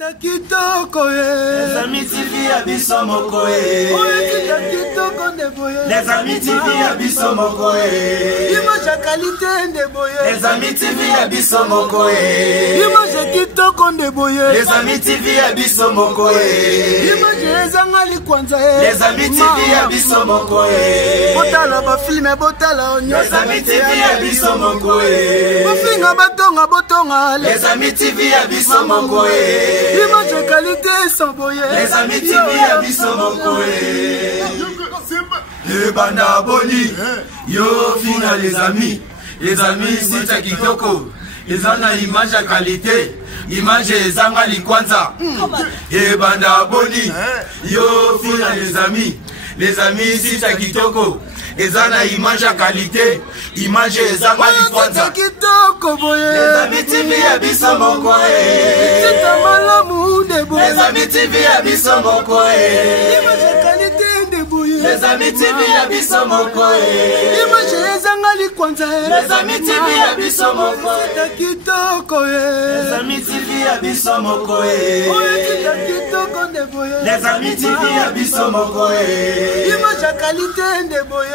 Les amis TV Abisso Mokoe. Les amis TV Abisso Mokoe. Image qualité ndeboye. Les amis TV Abisso Mokoe. Image kitoko ndeboye. Les amis TV Abisso Mokoe. Image ezangali kwanza. Les amis TV Abisso Mokoe. Botala ba filme botala onyo. Les amis TV Abisso Mokoe. Bofinga batonga botonga. Les amis TV Abisso Mokoe. Image qualité sans boye. Les amis TV Abisso Mokoe. Le banda boni. Yo fina les amis. Les amis c'est kitoko. Ils ont une image à qualité. Image ezanga likwanza. Et banda boni. Yo fina les amis. Les amis c'est kitoko. Ils ont une image à qualité. Image ezanga likwanza. Les amis TV Abisso Mokoe. Les amis TV Abisso Mokoe. Les amis TV Abisso Mokoe. Les amis TV Abisso Mokoe. Les amis TV Abisso Mokoe. Les amis TV Abisso Mokoe.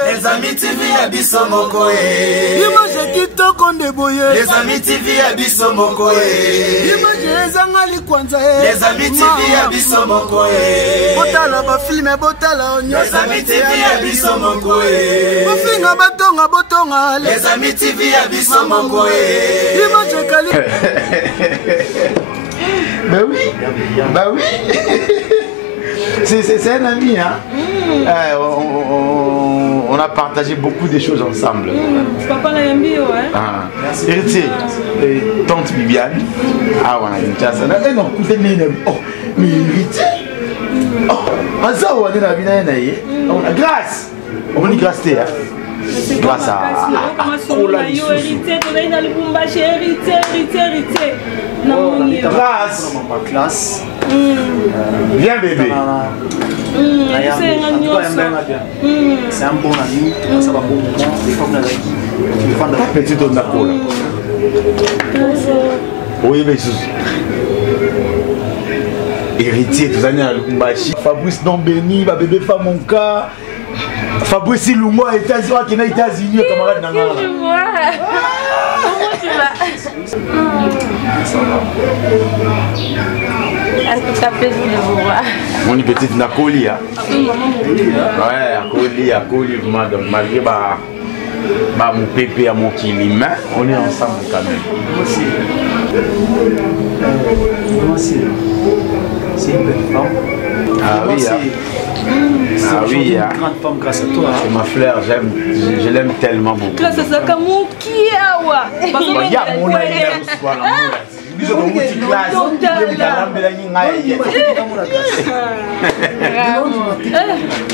Les amis TV Abisso Mokoe. Les amis TV Abisso Mokoe. Les amis TV Abisso Mokoe. Botala ba filme botala onyo. Les amis TV Abisso Mokoe. Bofinga batonga botonga. Les amis TV Abisso Mokoe. Image qualité. Bah oui, bah oui. C'est un ami, hein. On a partagé beaucoup de choses ensemble. Papa l'a aimé, ouais. Ah, héritier, tante Bibiane. Ah ouais, une chasse. Eh non, écoutez, oh, mais héritier. Oh, ça, on est dans la vie, grâce. On est grâce, hein. Grâce à classe. Viens bébé. C'est un bon ami, ça va bon moment. Petit homme d'Apollo. Oui, mais héritier, tous années à Lumbashi. Fabrice Nambeni, ma bébé pas mon cas. Fabrice Lumbo a été aux États-Unis, camarade Nangara. Je vois. Comment tu vas? Est-ce que tu as plaisir de vous voir? Mon petite Nakoli, hein? Ouais, Akoli, donc malgré mon pépé à mon kilima, on est ensemble quand même. Moi aussi. C'est une belle femme. Ah oui, ah oui, une grande femme grâce à toi. C'est ma fleur, je l'aime tellement beaucoup. Grâce à ça, comme qui est wa? Il y a mon ami qui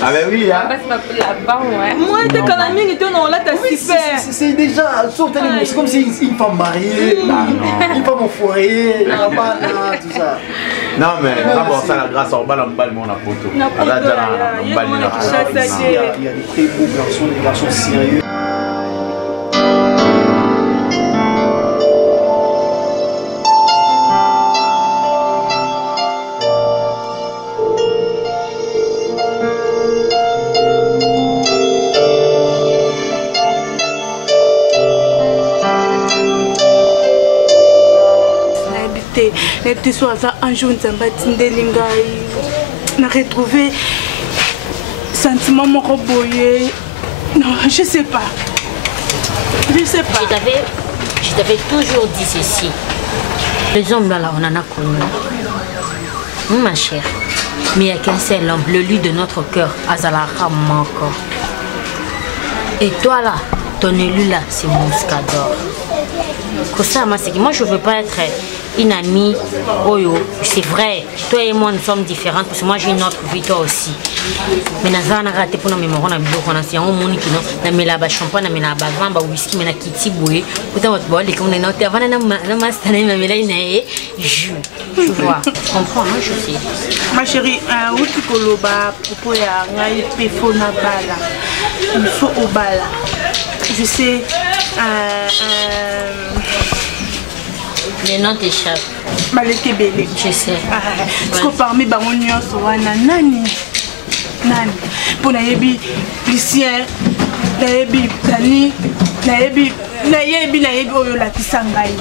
ah ben oui, hein. C'est déjà, c'est comme si une femme mariée, une femme au foyer, tout ça. Non mais d'abord ça la grâce au bal mon photo. Il y a des très beaux garçons, des garçons sérieux. Tu sois un jour n'a retrouvé sentiment mon roboyé. Non, je sais pas. Je sais pas. Je t'avais toujours dit ceci. Les hommes là, on en a connu. Ma chère. Mais il n'y a qu'un seul homme, le lui de notre cœur, Azalaka Manko. Et toi là, ton élu là, c'est Moscador. Moi je veux pas être une amie, Oyo, c'est vrai, toi et moi nous sommes différentes parce que moi j'ai une autre vie, toi aussi. Mais nous avons raté pour nos mémoires, nous avons dit que nous avons champagne, nous avons whisky, nous avons kitty boué, pourtant nous avons dit que nous tu vois, tu comprends, non, je sais. Ma chérie, où tu coloba, pour il faut au bal. Je sais. Les noms t'échappent. baleki belé. Je sais. Parce que parmi bango nyonso wana nani pour nayebi Lucien nayebi Dani nayebi oyo lakisa ngai.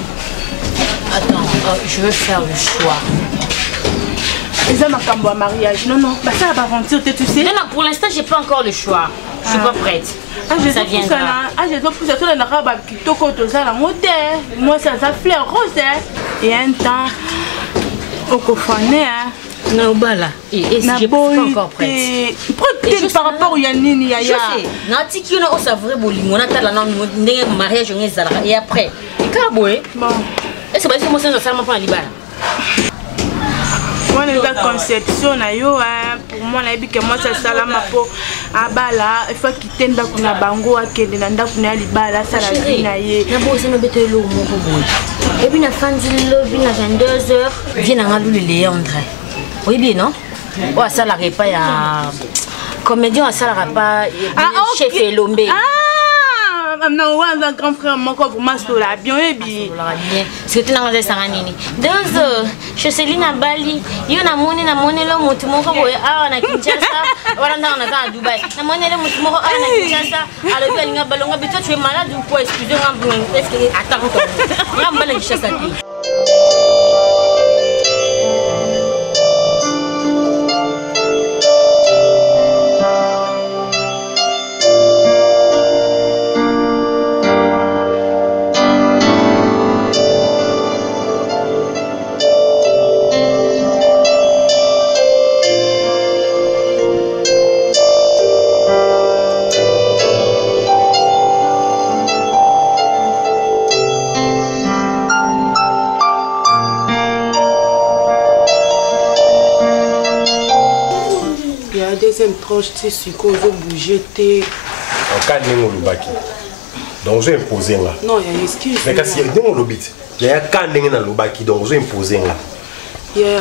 Attends, je veux faire le choix. Ils ont un cambo à mariage. Non, bah ça va aventure, tu sais. Non, pour l'instant, j'ai pas encore le choix. Je suis pas prête. Ça viendra. J'ai poussé ça dans la robe qui toque au toza la mode. Moi, ça fleur rose. Et un temps, au cofané. Non, bah là. Et si je suis pas encore prête. Prête par rapport au Yanini Yaya. Je sais. Natiki on a savourer bolingo. On a fait la mariage et après. Et carboé. Bon. Est-ce que moi ça seulement pas libéral? Moi la conception na yo pour moi na que moi ça salama po abala il faut quitter ndako na bango akende na ndako na libala ça la vie na ye. Na bo se me bete lo moko boy. Et puis na fin du lobby na 22h vient na ngalu le Léandre. Oui bien non? Oh ça la repas ya comédien ça la repas chef Elombe. Non, un grand frère, mon corps, vous m'assez la bien, et bien. C'est que tu n'as pas de sanganini. Deux, je suis Lina Bali. Il y a mon l'homme, tout mon corps, ah, on a Kinshasa. Voilà, on a à Dubaï. La monnaie, l'homme, tout mon corps, ah, on a Kinshasa. Alors, il y a un ballon, mais toi, tu es malade ou quoi? Excusez-moi, est-ce que. Attends, il y a un ballon qui chasse à qui? Deuxième tranche, tu sais, qu'on veut bouger, t'es. En cas de l'obaki. Donc, je vais imposer là. Non, il y a une excuse. Mais quand il y a un lobby, il y a un cas de l'obaki, donc je vais imposer là.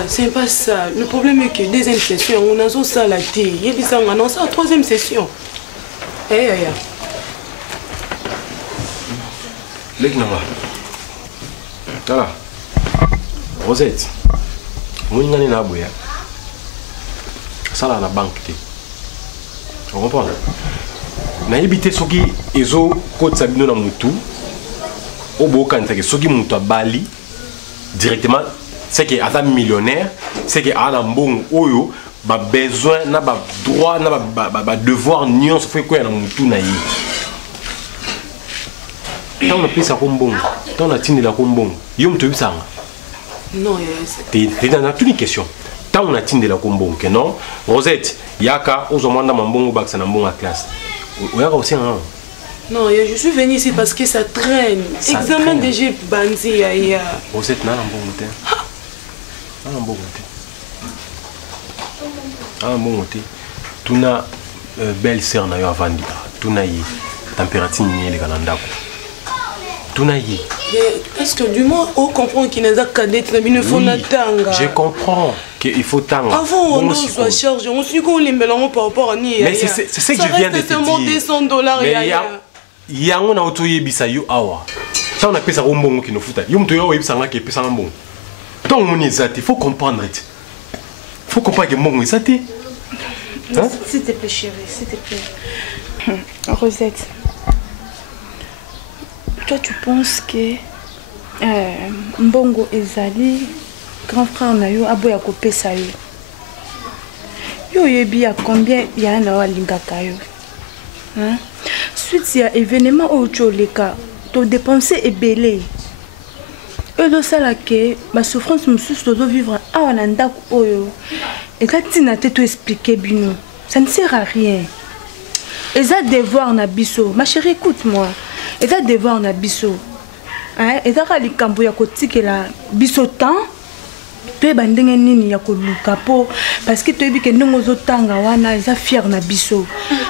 C'est pas ça. Le problème est que deuxième session, on a ça la thé. Il y a des gens qui ont troisième session. Voilà. Rosette. Moi, je suis ça là la banque. Tu comprends? Na yebite soki ezo ko tsabino na mutu obo kantake soki mutu abali directement c'est que ata millionnaire c'est que ana mbongo oyo ba besoin na ba droit na ba devoir nyonso faut ko na mutu na ye. Tant on pesa ko mbongo tant on atindi la ko mbongo yo mutu bisanga. Non, t'es dans toute une question. Tant on a tindé la combo, que non, Rosette, Yaka, aux hommes dans mon bon bac, c'est un bon à classe. Yaka aussi, hein? Non, je suis venu ici parce que ça traîne. Examen déjà bandit. Rosette, n'a un bon thé. N'a un bon thé. Un bon thé. Tu n'as belle sœur n'a eu à vendre. Tu n'as eu température ni les galandako. Tu n'as eu. Est-ce que du moins on comprend qu'il n'y a pas de cadette, il faut l'attendre. Je comprends qu'il faut attendre. Avant on soit chargé, on suit qu'on les mélange par rapport à ni. Mais c'est ce que je viens de te dire. $100. Mais il y a un auto yebisa yo awa. Tant on a payé ça au mbongo qui nous fout. Yo mto yo yebisa nga qui payé ça en bon. Tant on est zati, faut comprendre. Faut comprendre que mbongo est zati. S'il te plaît chérie, s'il te plaît. Rosette. Toi, tu penses que Mbongo Ezali, grand frère Nayo, aboya kopé ça yo. Yo yebi à combien il y a un lingakayo. Suite il y a événement au Tcholeka, tu dépenser est belé. Et de ça là que ma souffrance me suit de vivre à Wananda oyo. Et quand tu n'as tout expliqué bino, ça ne sert à rien. Et ça devoir na biso, ma chérie écoute-moi. Et ça devoir na biso. Et ça li kambo ya kotike la biso temps. Tu bandenge nini ya koluka po parce que tu es que ndongo zotanga wana eza fier na biso.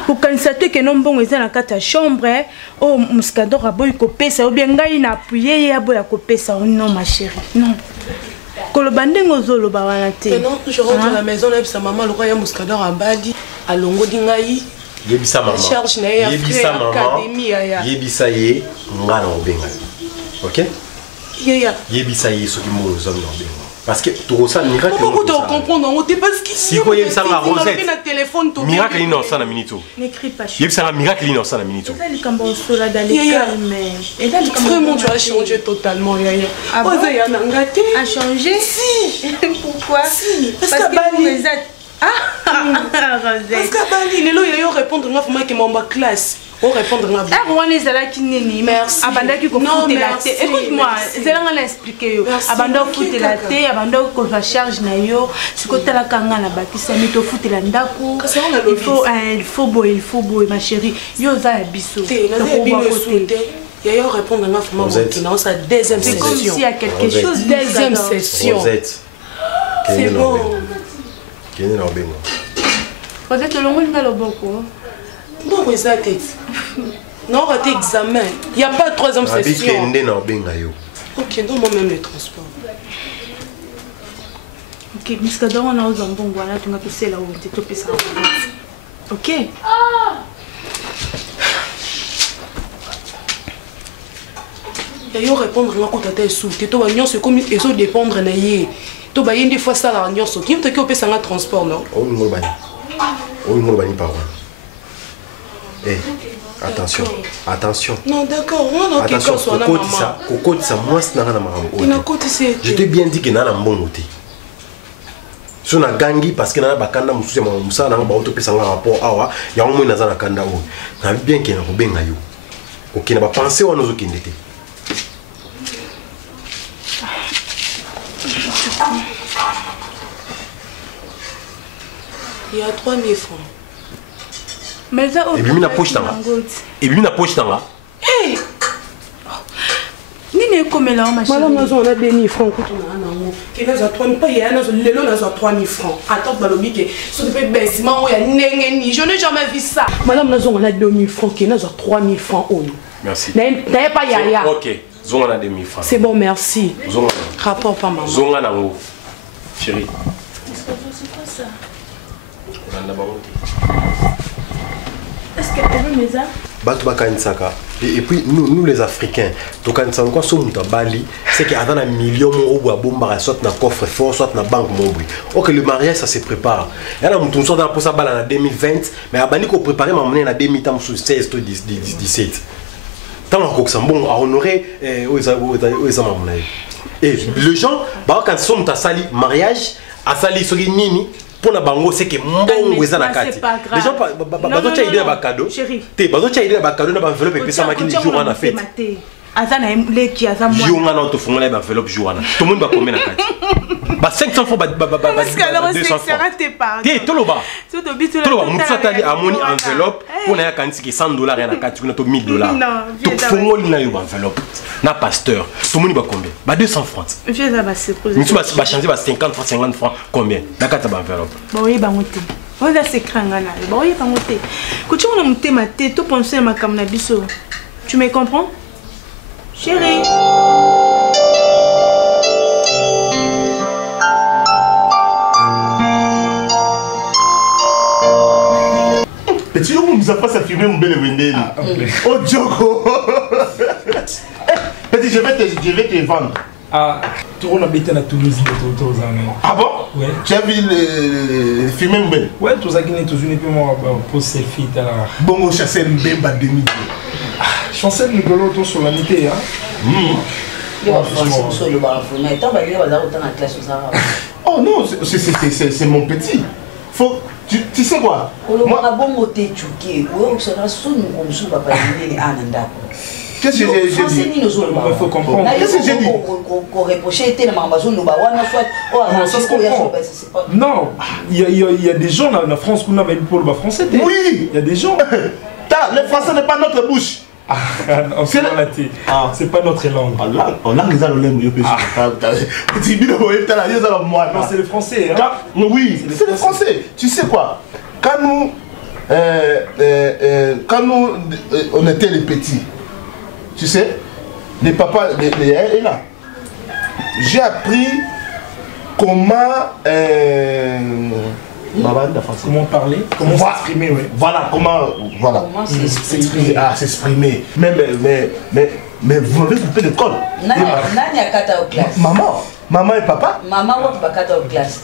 Ko kanisa te que nombongo eza na kata chambre o muskador aboy ko pesa o bien ngai na appuyer ya boya ko pesa non ma chérie. Non. Ko lo bandengo zolo ba wana te. Non, je rentre à la maison là sa maman le roi ya muskador abadi alongo dingai. Yebisa maman. Yebisa maman. Yebisa ye ngana obenga. OK? Yebisa ye soki mo zone obenga. Parce que tu ressens miracle. Pourquoi tu comprends non? Parce que si quoi il ça la rosette. Miracle il non ça na minute. N'écris pas. Il ça un miracle il non ça na minute. Vraiment tu as changé totalement Yaya. Ah bon? A changé? Si. Pourquoi? Si. Parce que Bali. Parce que Bali lelo Yaya répondre nga fuma que mon classe. On répondre à vous. Ah, on est là qui n'est ni. Merci. Abanda qui comprend la thé. Écoute-moi, c'est là qu'on l'a expliqué. Abanda fout la thé, abanda qu'on va charger na yo. Ce que tu as la kanga na baki, ça met au fout la ndaku. Il faut beau, ma chérie. Yo za biso. Yaya répondre à ma femme dans sa deuxième session. C'est comme s'il y a quelque chose. Deuxième session. C'est bon. Quel est l'embêtement? Vous êtes le long de la boko. Non, mais ça tête. Non, raté examen. Il n'y a pas de troisième session. Ok, non, moi-même le transport. Ok, mais ce que on a aux ambons, voilà, tu m'as poussé là où tu t'es topé ça. Ok. D'ailleurs, répondre à la tête sous. Tu es c'est comme ils ont dépendre de naïe. Tu vas y aller des fois ça la nion. Qui me t'occupe de ça transport, non? Oh, non, bani. Oh, non, bani, parole. Eh, attention, attention. Non, d'accord, on a quelqu'un sur la maman. Coco, ça, moi, c'est dans la maman. Je t'ai bien dit que n'a pas bon côté. Si on a gagné parce que n'a pas kanda musuze musa n'a pas auto pesa rapport awa, ya au moins n'a pas kanda ou. N'a bien qu'il n'a pas bien ayo. Ok, n'a pas pensé ou nous okindete. Il y a 3000 francs. Mais ça, et puis, il y a poche dans là. Et puis, il y a poche dans là. Hé! Ni comme là, ma chérie. Madame, on a 2000 francs. Il y a 3000 francs. Il y a 3000 francs. Attends, je n'ai jamais vu ça. Madame, on a 2000 francs. Il y a 3000 francs. Merci. N'ayez pas Yaya. Ok, on a 2000 francs. C'est bon, merci. Rapport pas maman. Zonga na ngo. Chérie. C'est quoi ça? Est-ce qu'elle veut mes arts? Et puis nous les Africains, donc quand on quoi sommes à Bali, c'est qu'il y a un million de bombards, soit dans coffre fort, soit dans banque mobile. Ok, le mariage ça se prépare. Et là on sort dans pour ça en 2020, mais à Bali qu'on prépare ma monnaie en 2016 17. Tant qu'on ça bon à honorer et les gens, bah quand sommes à sali mariage, à sali sur nini. Pour la bango c'est que mon voisin na kati les gens bazo cha idée ba cadeau te bazo cha idée ba cadeau na ba enveloppe et pesa makini jour na fête azana leki azamwa jour na to fongola ba enveloppe jour na tout le monde va combien na kati ba 500 francs ba 200 francs te toloba mutu atali amoni enveloppe pour na kanti ki $100 na kati kuna to $1000 to fongola na yo ba enveloppe na pasteur tout le monde va combien ba 200 francs je vais ba se poser mutu ba changer ba 50 francs combien na kati ba enveloppe ba oui ba ngote on va se kranga na ba oui ba ngote ko tu on monter ma tête to penser ma comme na biso tu me comprends chérie? Petit homme nous a pas s'affirmer mon bel Wendel. Oh Djoko. Petit, je vais te vendre. Ah, tu on habite à Toulouse, ah bon? Ouais. Tu as vu le film Mbel? Ouais, tu as gagné tous une peu moi pour selfie là. Bon, au chasseur Mbemba 2002. Chancel Nicolo sur la nuit, hein? Oh non, c'est mon petit. Faut, tu sais quoi? Qu'est-ce que j'ai dit? Il faut comprendre. Qu'est-ce que j'ai dit? Non, il y a des gens en France qui n'ont pas pour le français. Oui, il y a des gens. Le français n'est pas notre bouche. C'est pas notre langue. On a les langues. Non, c'est le français. Hein? Oui, c'est le français. Tu sais quoi? Quand nous, on était les petits, tu sais, les papas, les est là. J'ai appris comment parler, comment s'exprimer, oui. Voilà, comment s'exprimer. Ah, s'exprimer. Mais vous m'avez coupé l'école. Maman, Maman et papa? Maman va pas en classe.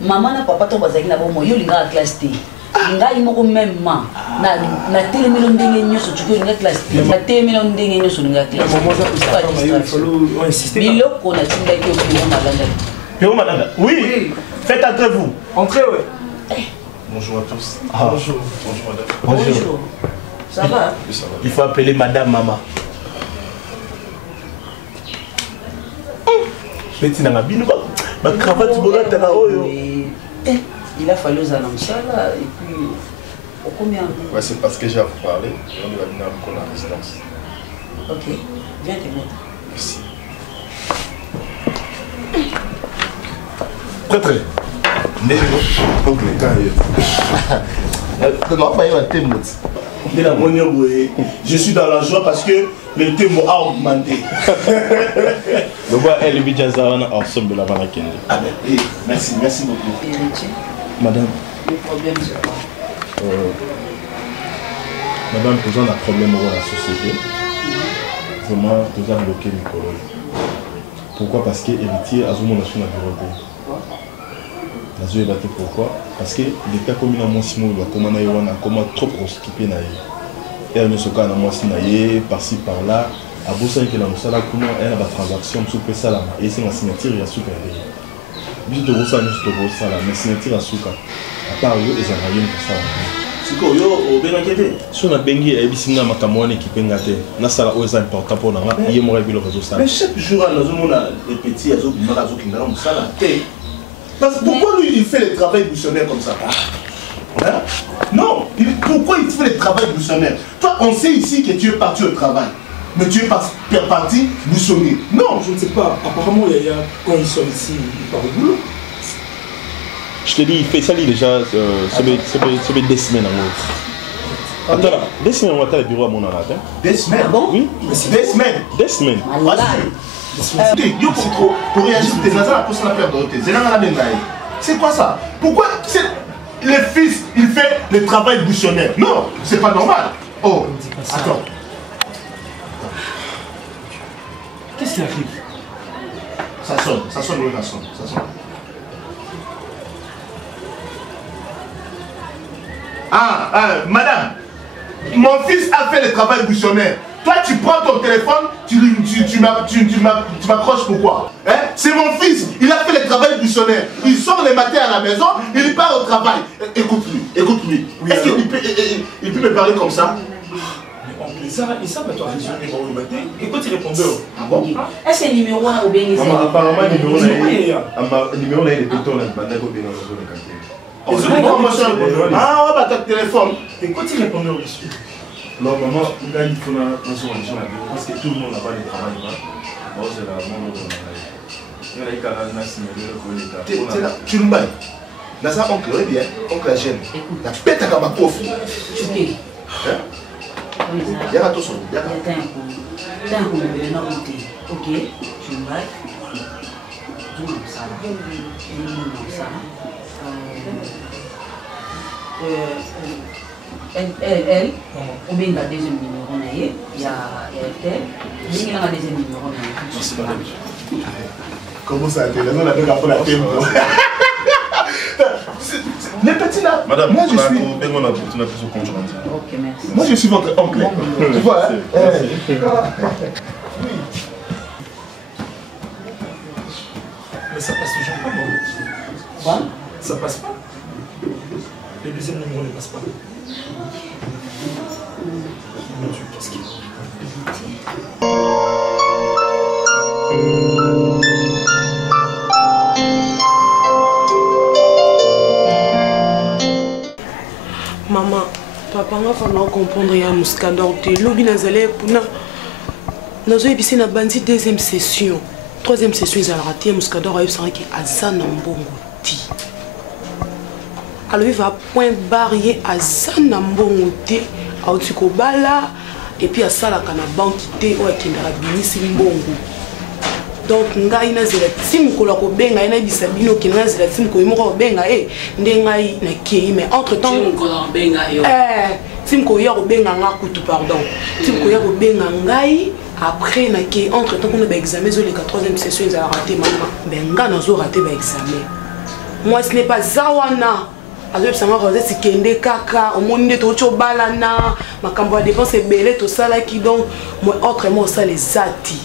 Maman n'a papa ton bazaki na bon yo linga classe T. Linga imoko même ma na télé million ndenge nyoso tu ko linga classe T. Na télé million ndenge nyoso linga classe. Maman ça il faut insister. Biloko na tinda ki o malanda. Péo Malanda. Oui. Faites entrer vous. Entrez ouais. Bonjour à tous. Bonjour. Bonjour madame. Bonjour. Ça va? Oui, ça va. Il faut appeler madame maman. Mais tu n'as pas vu ma cravate bolette là haut. Il a fallu aux annonces là et puis au combien? Ouais, c'est parce que j'ai à vous parler. On va venir à la résidence. Ok, viens te mettre. Merci. Prêtre. Je suis dans la joie parce que le thème a augmenté. Le bois est le budget ensemble de la Banakende. Merci, merci beaucoup. Madame. Le problème c'est quoi? Madame, nous avons un problème dans la société. Vraiment, nous avons bloqué Nicolas. Pourquoi? Parce que héritier a zoomé sur la bureau. Pourquoi? Parce que l'État comme il a mon simon doit comment trop occupé naïe. Et nous sommes quand moi naïe par-ci par-là. À Bossa qui est dans le salon, comment elle a la transaction sous ça là. Et c'est la signature il y a sous derrière. Juste de Bossa nous de Bossa là, mais signature à sous cas. À part eux ils ont rien pour ça. C'est quoi yo au Benakete? Si on a bengi et bisinga makamone qui peut ngate. Na sala o est important pour nous. Il est mort le réseau ça. Mais chaque jour nous on a les petits azo bimaka zo kinga mu sala. Parce que pourquoi lui il fait le travail missionnaire comme ça? Hein? Non, pourquoi il fait le travail missionnaire? Toi, on sait ici que tu es parti au travail, mais tu es parti missionner. Non, je ne sais pas. Apparemment, quand ils sont ici, ils partent au boulot. Je te dis, il fait ça déjà, c'est 2 semaines en haut. Attends là, 2 semaines on va le bureau à mon arrêt. 2 semaines? Bon? Oui. 2 semaines? 2 semaines. Pour réagir, c'est quoi ça? Pourquoi le fils il fait le travail missionnaire? Non, c'est pas normal. Oh, attends. Qu'est-ce qui arrive? Ça sonne, ça sonne. Madame, mon fils a fait le travail missionnaire. Toi, tu prends ton téléphone, tu m'accroches pourquoi? Hein? C'est mon fils, il a fait le travail missionnaire. Il sort le matin à la maison, il part au travail. Écoute-lui. Oui, est-ce qu'il peut me parler comme ça? Mais ça va toi raisonner dans le matin. Et quand il répondait? Ah bon? Est-ce que le numéro a au béni? Apparemment, le numéro est de béton, on va ta téléphone. Et quand il répondait au monsieur? Non, maman, il a dit qu'on a un son parce que tout le monde n'a pas de travail. Moi, c'est la maman de la tu nous bailles. Là, ça, oncle, oui, bien. Oncle, la gêne. La pète à ma pauvre. Tu sais. Il y a tout son. Il y a un coup. Ok, tu me bailles. Tu m'as ça. Elle, ou bien la deuxième numéro, il y a RTL, il y a la deuxième numéro. C'est pas la comment ça a été? La zone a déjà fait la thème. Les petits là, madame, moi je suis. Ok, merci. Moi je suis votre oncle. Tu vois, hein? Mais ça passe toujours pas, bon. Quoi? Ça passe pas. Le deuxième numéro ne passe pas. Mon Dieu, qu'est-ce qu'il y a? Maman, papa nga fana comprendre ya muskandor te lobi nazali kuna nazoyebisi na bandi deuxième session troisième session ezalaka te muskandor ayebisangaki aza na mbongo te alobi va point barre ye aza na mbongo te auti kobala epuis asalaka na banki te oyo akendaka binisi mbongo donc ngai nazela ti mokolo akobenga ye nayebisa bino okende nazela ti mokolo moko akobenga ye nde ngai nakei mais entre temps ti mokolo ya kobenga nga kutu pardon ti mokolo ya kobenga ngai après entre temps qu'on a examen les 4e session ils ont raté maman ben nga nazo raté examen moi ce n'est pas zawana azo psanga rosé sikende kaka au monde to chobalana makambo ya dépense belé to sala ki donc moi autrement ça les ati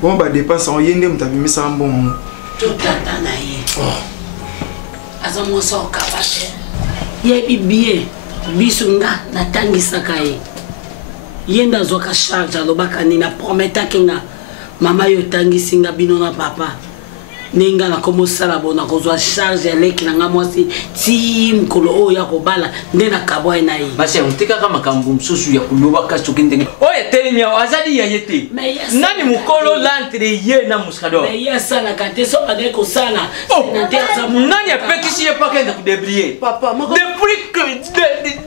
bon ba dépense on yende mutabimisa mbongo to tata na ye azo mo so kapate ye bien bisunga natangisaka ye yenda zoka charge alobaka nina prometa kenga mama yo tangisinga bino na papa ninga na komo sala bona kozwa charge eleki nanga mwasi ti mkolo oya kobala ndena kabwa na yi basi untika kama kambu msusu ya kuloba kaso kindenge oya telenya azadi ya yete nani mukolo lantre ye na muskado mais yesa na kate so ade ko sana senateza nani apekisi ye pakenda ku débrier papa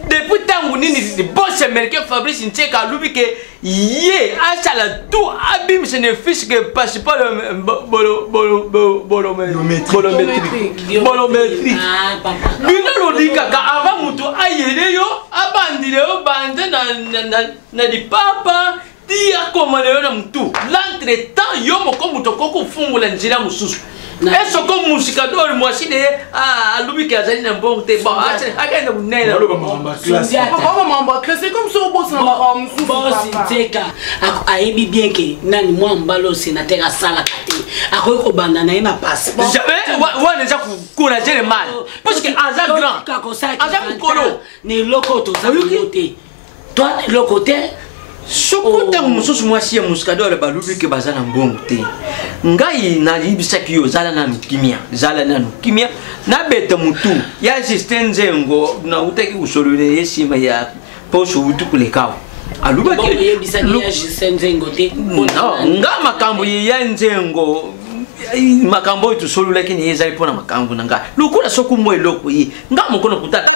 depuis tangu nini de boss américain Fabrice Ncheka lubike ye achala tout abim ce ne fiche que passe pas le bolométrique bino lodika ka avant mutu ayele yo abandile yo bande na di papa dia komale na mutu l'entretemps yo moko mutu koko fungula njira mususu eso comme musikador mwasi de alubike azali na bon te bon akenda bunela papa maman c'est comme ça au boss boss teka aibi bien que nani moi mbalo sénateur à sala kate akoy ko banda na ina passe jamais wa nja encourager le mal parce que aza grand aza mukolo ni lokoto za côté toi le côté Sokota mususu mwasi ya musikador balubike bazana mbongo te ngai na libisaki yo zala na kimia na beta mutu ya sistenze ngo na utaki usolole yesima ya poso utukulekao alubaki yebisaki ya sistenze ngo te nga makambo ya nzengo makambo itu solole kini yeza ipona makambo nanga lukula soku mwe loko yi nga mkono kutaka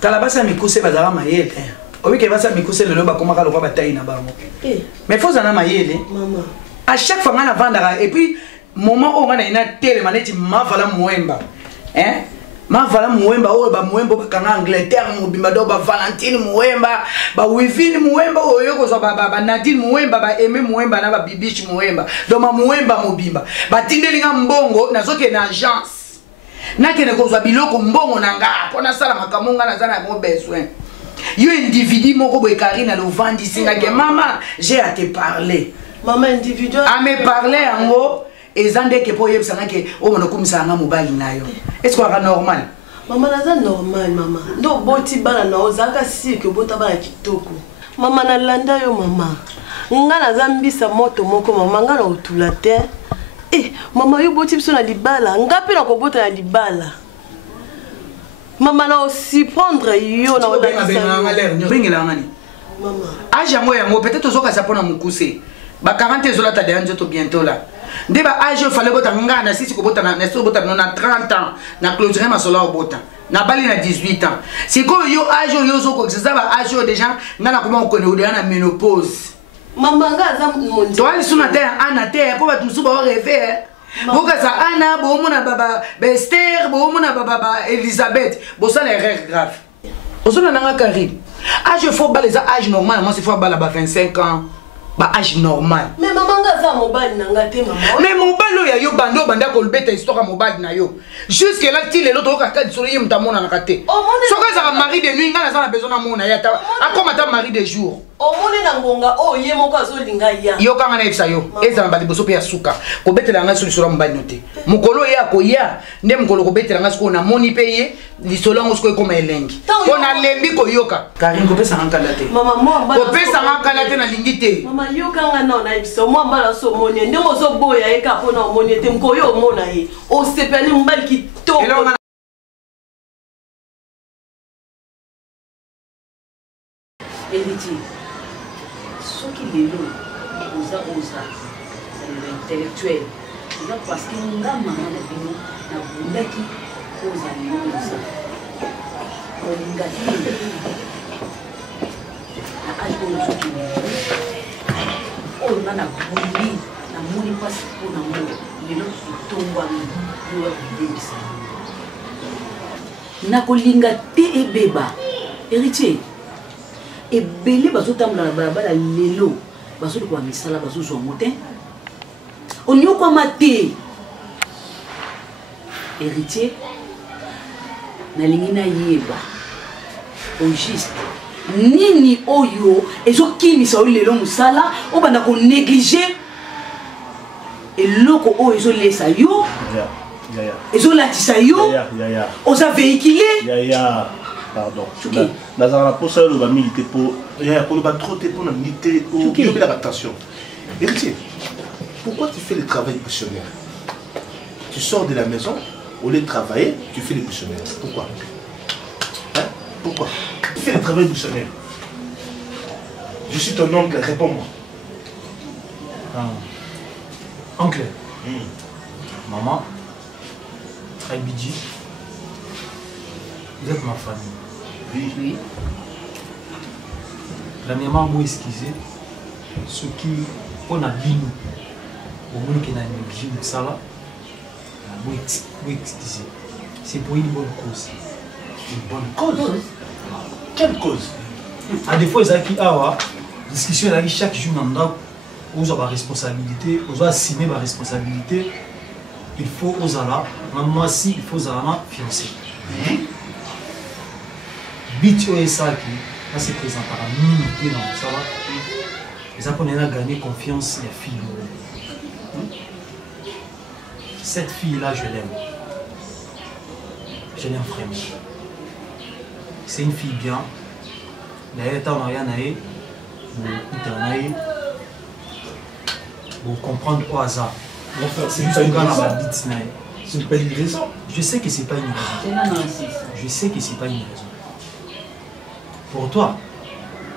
Talabasa mikuse bazara mayele. Obi ke basa mikuse lelo bakomaka lokwa batayi na bango. Mais faut zana mayele. Maman. À chaque fois ngana vandara et puis moment où ngana ina tele maneti mavala muemba. Hein? Mavala muemba o ba muemba bakanga Angleterre mobimba do ba Valentine muemba, ba Wivine muemba oyo ko ba Nadine muemba ba Aimé muemba na ba Bibichi muemba. Do ma muemba mobimba. Ba tindelinga mbongo nazoke na agence. Nakene kozwa biloko mbongo nanga pona sala makamonga na zana mo besoin yo individu moko boy Karina le vandi singa ke mama j'ai à te parler Maman individuelle. À me parler en haut, et Zande qui pour y avoir que on a comme ça un mobile nayo. Est-ce qu'on a normal? Maman naza normal maman. Ndo boti bana na ozaka si que bota bana kitoko. Maman na landa yo maman. Nga naza mbisa moto moko maman nga na otula te. Maman yo boti biso na libala, nga pe na ko bota na libala. Maman na aussi prendre yo na odakisa. Bringela ngani. Maman. Âge yango peut-être ozoka ça pona mukuse. Ba 40 ezola ta derrière nzoto bientôt là. Ndeba âge fallait bota nga na sisi ko bota na nesto bota na 30 ans na clôturer ma sola bota. Na bali na 18 ans. C'est comme yo âge yo zoko ça ba âge déjà nga na comment on connaît au na ménopause. Maman nga za mondi. Toi ils sont na terre ana terre pour ba tout sou ba rêver. Boka za Anna bo mona baba Esther bo mona baba Elisabeth bo ça les erreurs graves. Ozona nanga Karim. Âge faut ba les âge normal moi c'est faut ba la 25 ans. Ba âge normal. Mais maman nga za mobile nanga te maman. Mais mobile ya yo bando banda ko lebeta histoire mobile na yo. Jusque là ti le l'autre ka di solo yimta mona na kate. Soka za mari de nuit nga na besoin na mona ya ta. Akoma ta mari de jour. O mone na ngonga o ye moko azolinga ya. Yo kanga na ifsa yo. Eza mbali boso pe ya suka. Ko betela nga solo mobile note. Mukolo ya ko ya nde mukolo ko betela nga siko na moni pe ye li solo ngo siko ko melengi. Ko na lembi ko yoka. Karim ko pesa nga kala te. Maman mo mbala. Ko pesa nga kala te na lingite. Maman yo kanga na na ifsa mo mbala so moni nde mo zo boya e ka pona moni te mko yo mona ye. O sepeli mbali ki to. Héritier, ce qui est là, osa, intellectuel, c'est parce que nous avons un qui osa osa. On a héritier. Et belé baso tamla balabala lelo baso de quoi misala baso so motin on y quoi maté héritier na lingina yeba au juste nini oyo ezo kimi sa lelo musala o banda ko négliger et loko o ezo lesa yo ezo latisa yo oza véhiculer pardon. Nazara pour ça le va militer pour il y a pour le pas trop pour la militer au de la attention. Héritier, pourquoi tu fais le travail missionnaire? Tu sors de la maison, au lieu de travailler, tu fais le missionnaire. Pourquoi? Hein? Pourquoi? Tu fais le travail missionnaire. Je suis ton oncle, réponds-moi. Oncle. Maman, Bidji, vous êtes ma famille. Oui. Premièrement, moi excusez ce qui on a bien au monde qui n'a négligé ça là. Moi excusez. C'est pour une bonne cause. Une bonne cause. Quelle cause? À des fois, ils ont discussion chaque jour dans aux avoir responsabilité, aux assumer ma responsabilité. Il faut aux ala, moi si il faut aux ala fiancé. Bitio et ça qui se présente par la minute dans ça va. Les Japonais ont gagné confiance les filles. Cette fille là je l'aime. Je l'aime vraiment. C'est une fille bien. D'ailleurs on a rien à pour comprendre au hasard. C'est une belle raison. Je sais que c'est pas une raison. Je sais que c'est pas une raison. Pour toi,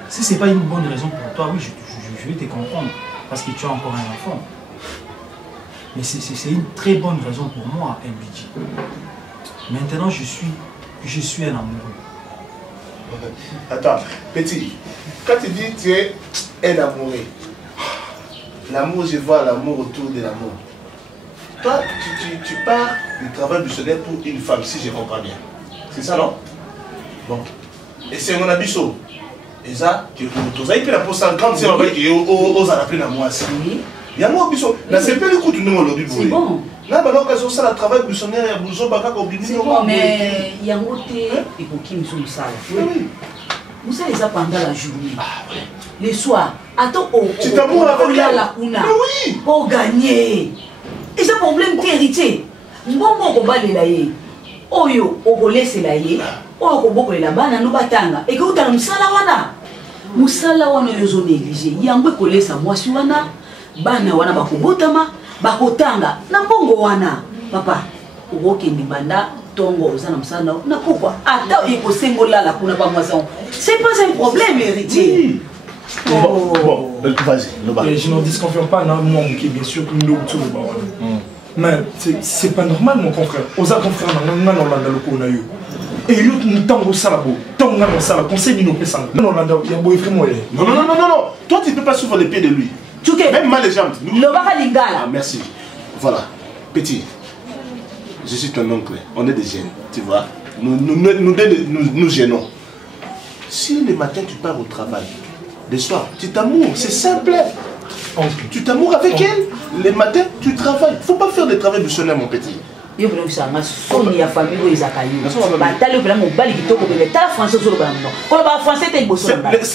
si c'est pas une bonne raison pour toi, oui, je vais te comprendre. Parce que tu as encore un enfant. Mais c'est une très bonne raison pour moi, MBG. Maintenant, je suis un amoureux. Attends, petit, quand tu dis que tu es un amoureux, l'amour, je vois l'amour autour de l'amour. Toi, tu pars du travail missionnaire pour une femme, si je comprends bien. C'est ça, non? Bon. Et c'est mon abisso. Et ça, tu as été là pour 50 ans, tu as appris à moi aussi. Il y a moi abisso. Là, c'est pas le coup de nous aujourd'hui. C'est bon. Là, maintenant, quand on a le travail missionnaire, il y a besoin de c'est bon, mais il y a un côté, il faut qu'il me soit sale. Oui. Moussa les a pendant la journée. Les soirs, attends, Tu t'amours avec elle. Mais oui. Pour gagner. Et ce problème qui est hérité. Bon, on va les laïer. Oyo, on laisse la yé. Oyo, on va la bana, nous batanga. Et que vous avez Moussala wana. Moussala wana yozo négligé. Yangwe kole sa mwasi wana. Bana wana bakobotama. Bakotanga. Na mbongo wana. Papa, uroke ni banda. Tongo, na pourquoi? Attends, il faut s'engoler pour ne pas moisson. C'est pas un problème, héritier. Bon, vas-y, je n'en disconfirme pas, non, moi, bien sûr, mais c'est pas normal, mon confrère. Aux confrères, on a le et il tango salabo, tango dans sala, conseil d'une opération. Non, non, non, toi tu ne peux pas suivre les pieds de lui. Même mal les jambes. Ah, merci. Voilà, petit. Je suis ton oncle, on est des jeunes, tu vois. Nous gênons. Si le matin tu pars au travail, le soir tu t'amours, c'est simple. Tu t'amours avec elle, le matin tu travailles. Il ne faut pas faire des travaux missionnaires, mon petit. Ce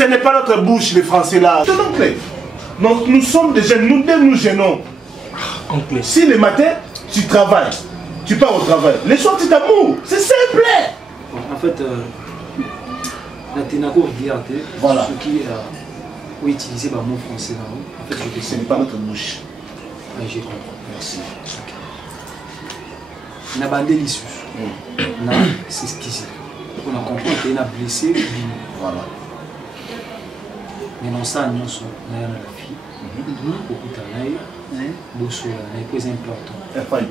n'est pas notre bouche, les Français là. Ton oncle. Donc nous sommes des jeunes, nous gênons. Si le matin tu travailles, tu pars au travail. Les soirs, tu t'amours. C'est simple. En fait, la Ténaco regarde. Voilà. Ceux qui ont utilisé le mot français là. En fait, ce n'est pas notre bouche. Oui, j'ai compris. Merci. On a bandé l'issue. C'est ce qui c'est. On a compris qu'il y a blessé. Voilà. Mais non, ça, nous sommes là, la fille. Beaucoup de temps, beaucoup de choses important.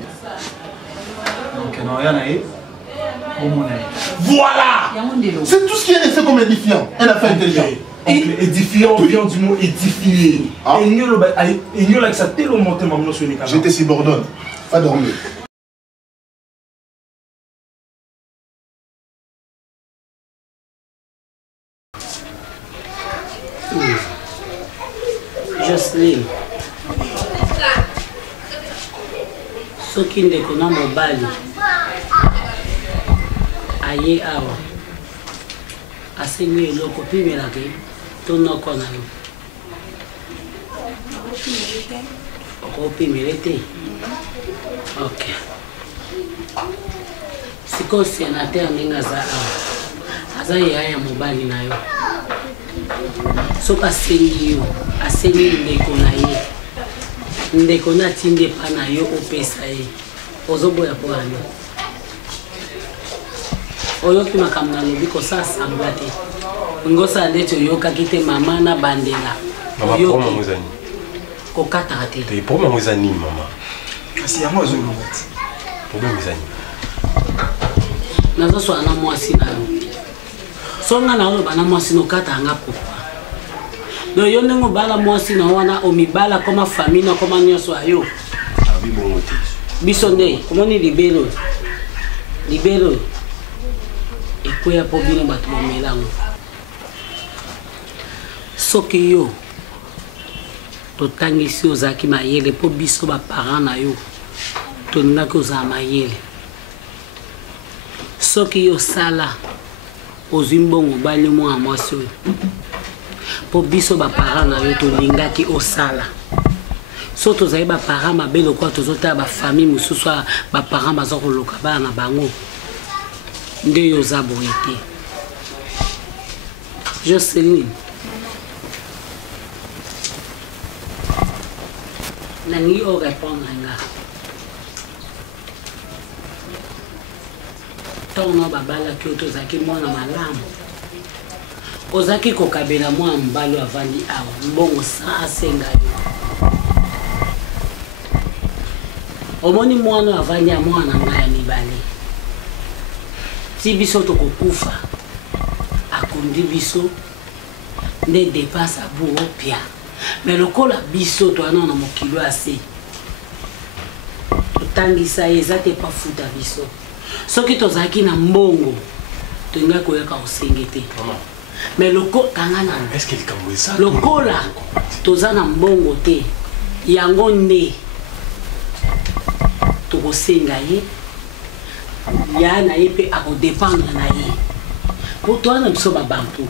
Donc, on a rien à dire. Voilà! C'est tout ce qui est resté comme édifiant. Elle a fait intelligent. Édifiant vient du mot édifier. Et nous, avec ça, tellement monté maintenant sur les canaux. J'étais subordonne. Pas dormir. Jocelyne. Soki ndeko na mobali aye awa asengi eloko pimelaka tonoko na yo okopimele te. Ok, sikoyo sénateur ndenge aza awa aza yaya mobali na yo. Soki asengi yo asengi ndeko na ye ndeko na tinde pa na yo opesa ye ozoboya po ano oyoki makambo na lobi kosala sangla te ngosala ndeti oyokaki te mama na bandela kokataka te problème eza nini mama? kasi yango ezoloba ti problème eza nini? nazoswala na mwasi na yo so nga naoloba na mwasi nokatanga pourkui no yo ndenge obala mwasi na wana omibala koma famille na koma nyonso ayo biso nde omoni libelo ekwea mpo bino bato bomelango. Soki yo totangisi ozalaki mayele mpo biso baparent na yo tolingaki ozala mayele. Soki yo sala ozwi mbongo obali mwana mwasi oyo mpo biso baparent na yo tolingaki osala. So tozali baparent mabe lokola tozotala bafamille mosusu baparent baza koloka bana na bango nde yo oza boye te. Jocelyne, nalingi orépondre nga ntongo babalaki yo tozalaki mwana malamu ozalaki kokabela mwana mobali avandi awa mbongo sa asenga yo. Omoni mwana avandi ya mwana ngai ya mibale ti biso tokokufa akundi biso nde depasa buo pia me lokola biso toana na mokilo ase totangisa ye eza te pafuta biso. Soki tozalaki na mbongo tolingai koyaka kosenge te me lokola toza na mbongo te yango nde tokosenga ye ya na ye mpe akodépendre na ye po towana biso babantu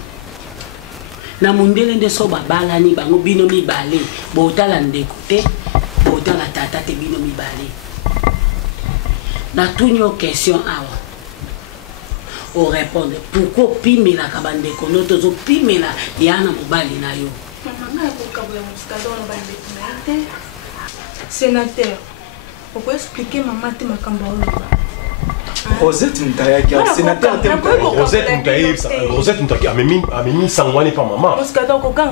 na mundele nde so babalani bango bino mibale botala ndeko te botala tata te bino mibale na tuni o question awa o répondre pourquoi pimelaka bandeko no tozopimela yana mobali na yo sénateur pourquoi expliquer maman te makambo Rosette Mutayaki, sénateur Rosette Mutayaki, amemi sangwani pa maman.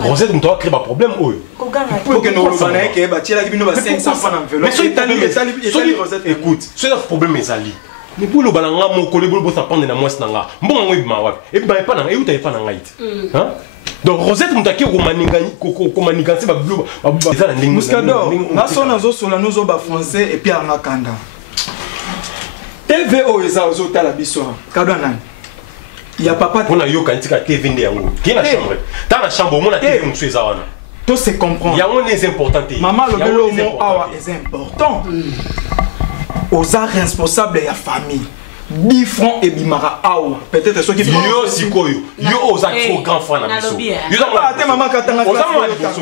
Rosette Mutayaki crée un problème. Pour que nous le écoute, c'est un problème mes alliés. Mais pour le balanga mon collègue pour s'apprendre na moi nanga. Bon ngoi bima et ba pas na et où t'avais pas nanga it. Hein? Donc Rosette Mutayaki ko manigasi ba blue ba za ndingo. Muscador, na sona zo sola nous ba français et puis en akanda. TVO eza ozota la biso. Kadwana. Il y a papa on a yo kantika TV ndé yango. Qui na chambre? Dans la chambre mon na TV musu eza wana. Tout se comprend. Il y a on est important. Maman le belo mo awa est important. Oza responsable de la famille. 10 francs et bimara awa. Peut-être ceux qui yo sikoyo. Yo oza trop grand frère na biso. Yo za moi ate maman katanga. Oza moi liboso.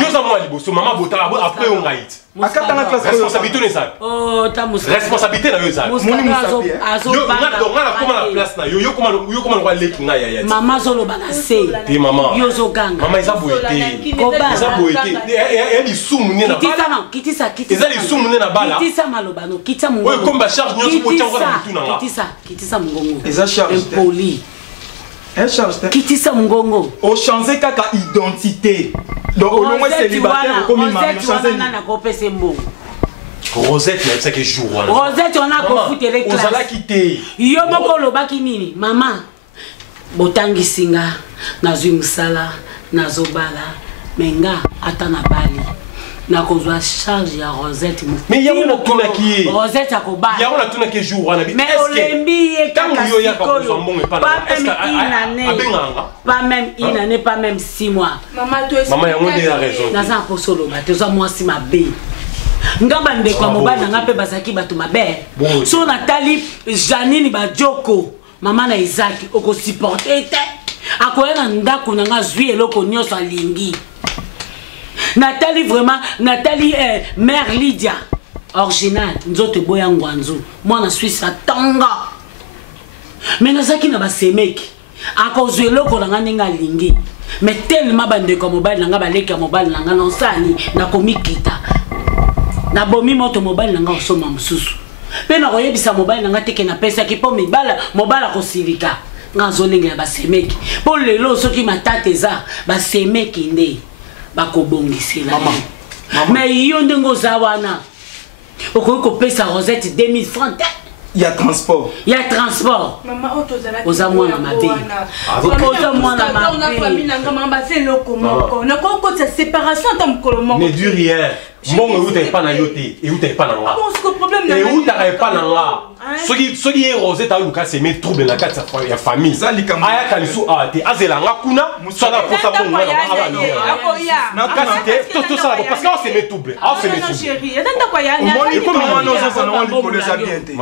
Yo za moi liboso. Maman botala après on ngaït. Akatanga classe responsabilité na ça. Oh ta muska. Responsabilité na yo ça. Yo ngana comment la place na yo comment le leki na ya ya. Maman zolo bana se. Ti maman. Yo zo ganga. Maman isa boité. Isa boité. Et li sumu na bala. Kitisa. Eza li sumu na bala. Kitisa malobano. Kitisa mungongo. Oyo komba charge nyoso botia ngona mutu na. Kitisa mungongo. Eza charge. Impoli. Elle charge. Kitisa mungongo. O changer kaka identité. Donc au moins célibataire comme maman changer. Rosette c'est que jour wana. Rosette on a ko foutre les classes. Ozala quitter. Yo moko lobaki nini? Maman. Botangi singa nazwi musala nazobala menga ata na bali. Na kozwa charge ya Rosette. Mais ya on a tuna ki. Rosette akobala. Ya on a tuna ki jour wana. Mais olembi e kaka yo ya ka kozwa mbongo pa na. Est-ce que pas même une année, pas même 6 mois. Maman ya ngonde a raison. Naza posolo ba toza mwasi mabe. Ngamba ndeko mobali na ngape bazaki bato mabe. So Nathalie Janine Bajoko, maman na Isaac oko supporter te. Akoya na ndako na nga zwi eloko nyoso alingi. Nathalie vraiment, Nathalie mère Lydia original nzote boya ngwanzu. Moi na Suisse atanga. Mais nazaki na basemeki. Akozwe eloko na nga ninga alingi. Mais tellement bandeko mobali na nga baleka mobali na nga nosani na komikita. Na bomi moto mobile nanga osoma mususu. Pe na koyebisa mobile nanga teke na pesa ki po mibala mobile akosilika. Nga zolinga ya basemeki. Po lelo soki matate za basemeki nde bakobongisela. Mais yo ndengo za wana. Okoki kopesa Rosette 2000 francs. Il y a transport. Il y a transport. Maman otozala. Oza mwana mabe. Oza mwana mabe. Famille nanga mamba c'est loko moko. Na ko ko séparation tam kolomoko. Ne dis rien. Mbongo où t'es pas na yoté et où t'es pas na nga. Bon, ce problème et où t'es pas na nga. Soki Rosette a eu ka se met trouble na kati ya famille. Aya kalisu ate azela nga kuna soit pour ça pour moi na kasite tout ça parce qu'on se met trouble. On se met trouble. Chérie, attends quoi ya.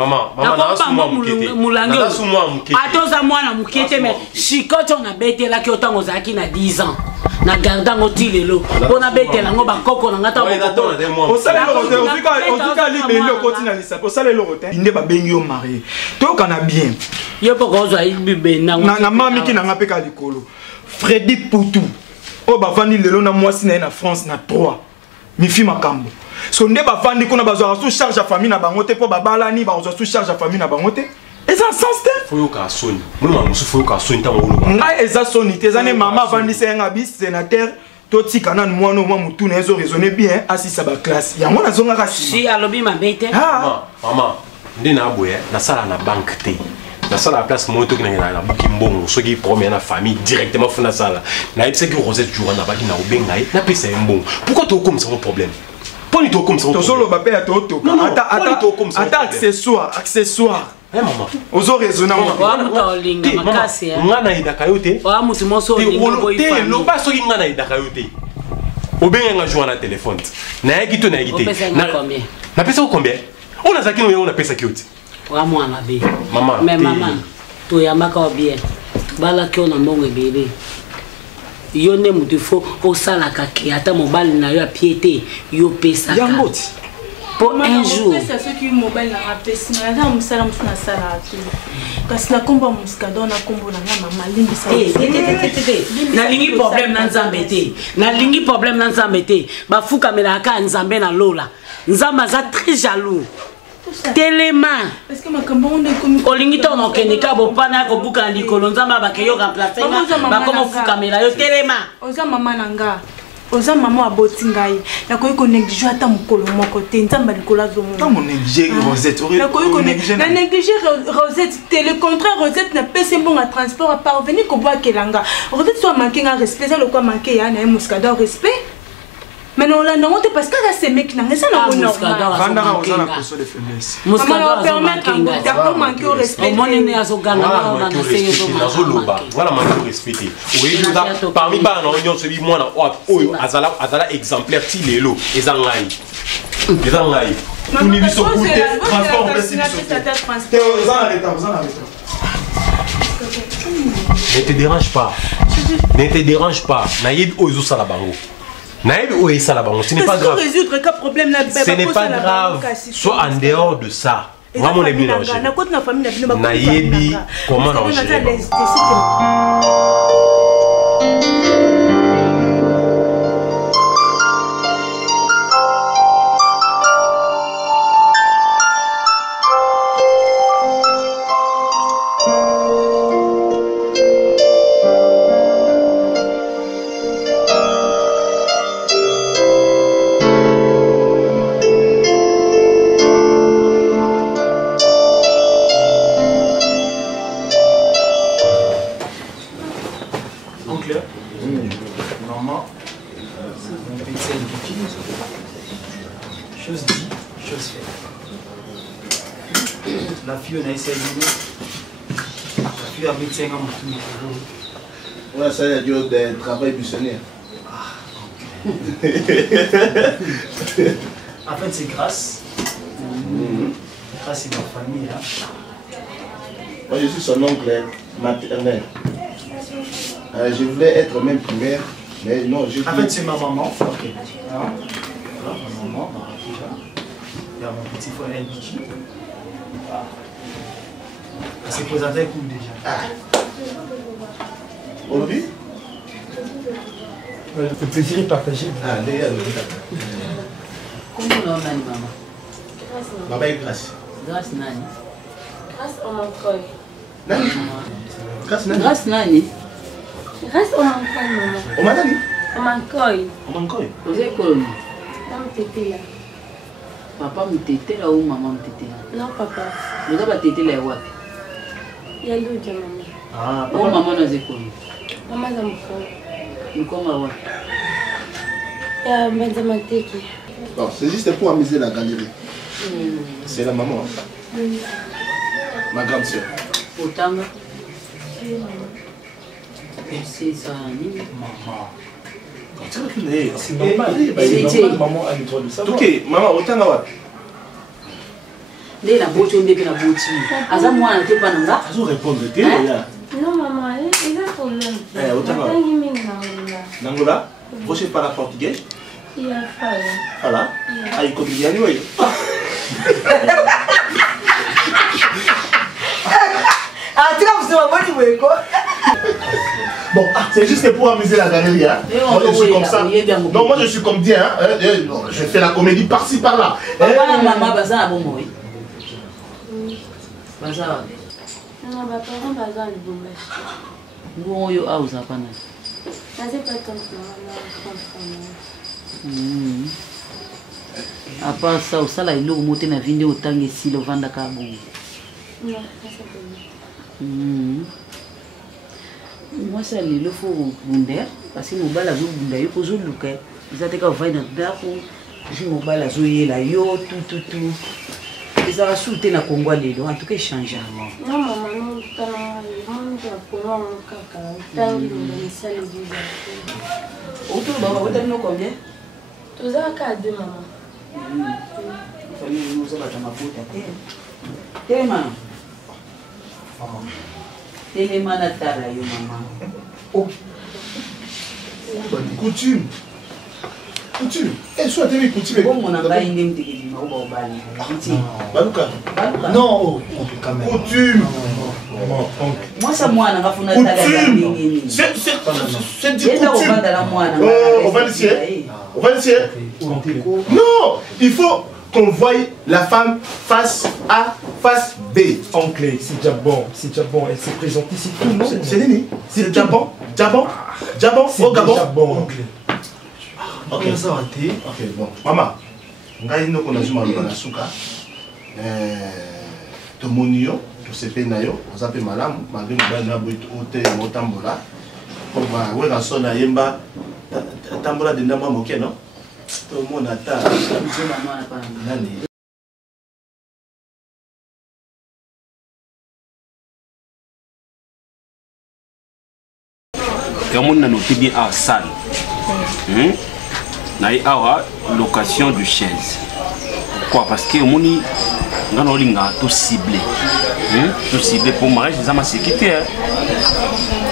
Maman na suma mukete. Na suma mukete. Atoza mwana mukete mais chikoto na betela ki otango zaki na 10 ans. Na gardango tilelo. Pona betela ngo bakoko na ngata ko. Au salaire libéré continue ça. Au salaire roté. Inde ba bengi yo marié. To kana bien. Yo poko zo ibi na mami ki na ngape ka likolo. Freddy Poutou. O ba fandi lelo na mwasi na France na 3. Mi fi makambo. So nde ba fandi kuna bazwa sous charge ya famille na bango te po babala ni ba sous charge ya famille na bango te. Eza sens te. Foyo ka soni. Mulu musu foyo ka soni tango lo ba. Ngai eza soni te zane mama fandi senga bis sénateur. Toti kana moi no mutu na ezo raisonner bien asisa ba classe. Ya mona zonga ka si alobi mabete. Maman, ndi na boye na sala na banque te. Na sala la place moto ki na buki mbongo soki premier na famille directement fona sala. Na epse ki Rosette jour na baki na obenga na pesa mbongo. Pourquoi tu comme ça mon problème? Poni to comme ça. To solo ba pe ya to to. Ata accessoire. Eh maman. Ozo raisonner ngana idaka yote. Wa mutu moso lingo boy famille. Lo ba soki ngana idaka yote. Obenga nga jour na téléphone. Na yaki to na yaki te. Na pesa combien? On a zaki on a pesa yote. Wa mwana be. Maman. Mais maman, to yambaka bien. Bala ki ona mbongo ebele. yo ne mutu fo osalaka ke ata mobali na yo apiete yo pesaka yango ti pour un jour c'est ce qui mobile na rapesi na za musala musuna sala tu kasi na komba muskado na kombo na mama lingi sa na lingi problème na nzambe te na lingi problème na nzambe te bafuka melaka nzambe na lola nzamba za très jaloux telema parce que makambo on est comme olingi to no kenika bopana ko buka likolo nzamba bakeyo remplacer ba komo fuka mela yo telema oza mama nanga oza mama aboti ngai nakoki konéglige ata mokolo moko te nzamba likolo azomona ntango néglige Rosette na néglige Rosette te le contraire Rosette na pesi mbongo transport a parvenir kobwakelanga Rosette so amanke nga respect eza lokwa manke ya na ye muskada respect mais non là non parce que là c'est mec n'a ça non normal vandaka ozana koso de faiblesse muskada permettre d'accord manquer au respect mon né azogana na na seyo nazoloba voilà manquer au respect oui parmi ba na onyo so bi mwana oyo azala exemplaire ti lelo ezangai tuni biso coûter transport en principe ne te dérange pas nayebi oyo sala bango ce n'est pas grave. Ce n'est pas grave. Soit en dehors de ça. Vraiment, on est bien mélangé. Naïebi, comment on gère? Chose dit, chose faite. La fille, on a essayé de la fille a médecin à mon tour. Ouais, ça y a du travail buissonnier. En fait, c'est grâce. Grâce à ma famille. Là. Moi, je suis son oncle maternel. Je voulais être même primaire, mais non, je... En fait, c'est ma maman. Ok. Voilà, ma maman, ma rapide. Il y a mon petit frère Elbiki. Elle s'est présentée avec nous déjà. Aujourd'hui? Le plaisir est partagé. Ah, déjà. Comment on a maman? Maman est grâce. Grâce nani? Grâce au mancoy. Nani? Grâce nani? Grâce nani? Grâce au mancoy, maman. Au manani? Au mancoy. Au mancoy? Vous êtes colonne? Maman t'étais là. Papa me t'était là ou maman me t'était là? Non, papa. Vous avez t'était là où? Il y a l'autre maman. Ah, où maman n'a pas connu? Maman n'a pas connu. Nous comment? Il y a Benjamin Teki. Bon, c'est juste pour amuser la galerie. C'est la maman. Ma grande soeur. Autant. C'est ça, maman. C'est normal. Maman a le droit de savoir. Ok, maman, autant là. Dès la beauté, on est bien la beauté. Asa moi, on n'était pas dans là. Vous répondre, t'es là. Non, maman, il y a un problème. Autant là. Nangola, vous ne parlez pas portugais? Il y a faille. Voilà. Ah, il connaît bien, oui. Ah, tu vas vous abonner, quoi. Bon, c'est juste pour amuser la galerie. Hein. Moi, je suis comme ça. Non, moi, je suis comme bien. Hein. Je fais la comédie par-ci, par-là. Maman, baza a bon mot. Baza. Non, bah, par exemple, baza le bon match. Bon, yo a aux apana. Ça, c'est pas comme ça. À part ça, au sala, il a monté la vidéo au temps et si le vent d'accord. Non, ça, c'est pas moi ça le faut bunda parce que mobile azo bunda yo pozo luka izate ka vai na dako je mobile azo yela yo tout ça va sauter na Congo lelo en tout cas changer non maman non kana on va pour kaka tangi le misali déjà autour baba vous avez combien tous à ka deux maman famille nous ça va ta maputa tema Téléma na tala yo maman. Oh. Coutume. Coutume. Et soit t'es coutume. Bon, on a pas une idée de Baluka. Non, coutume. Moi, ça moi, on a fait coutume. C'est du coutume. On va essayer. On va essayer. Non, il faut qu'on voie la femme face A, face B. Oncle, c'est déjà bon, elle s'est présentée, c'est tout, non? C'est Nini. C'est déjà bon. Jabon au Gabon. C'est bon, oncle. Ok, ça va être. Ok, bon. Maman, ngai no kona zuma na suka. To monio, to sepe na yo, on s'appelle malamu, malgré le na boit ote motambola. Comme ouais la sona yemba tambola de ndama moke non? To mona ta. Nani? On a noté bien à salle. Awa location de chaise. Pourquoi? Parce que on a tout ciblé. Tout ciblé pour mariage, c'est ma sécurité.